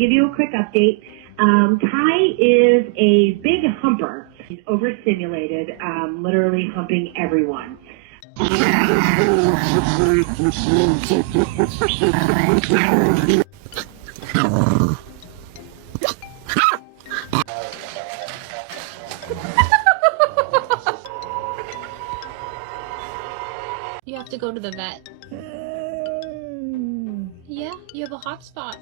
give you a quick update. Kai is a big humper. He's overstimulated, literally humping everyone. You have to go to the vet. Yeah, you have a hot spot.